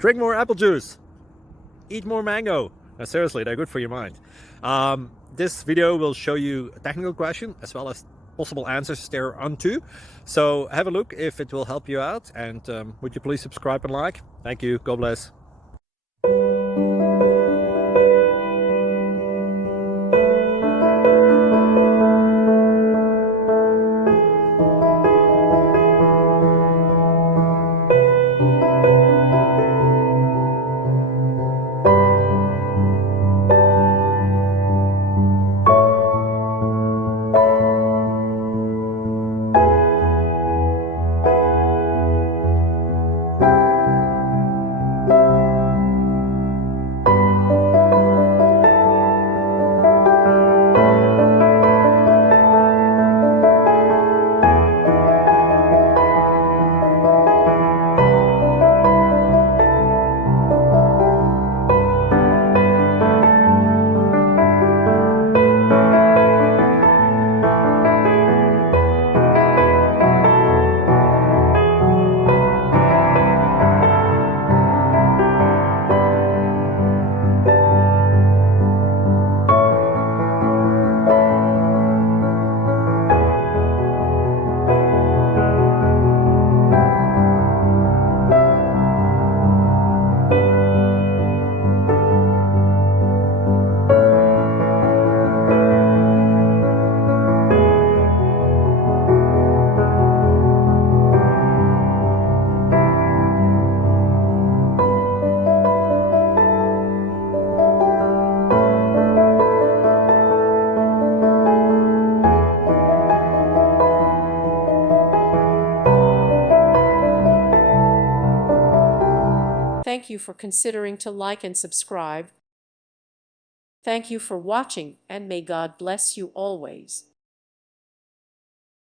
Drink more apple juice. Eat more mango. No, seriously, they're good for your mind. This video will show you a technical question as well as possible answers thereunto. So have a look if it will help you out, and would you please subscribe and like? Thank you. God bless. Thank you for considering to like and subscribe. Thank you for watching, and may God bless you always.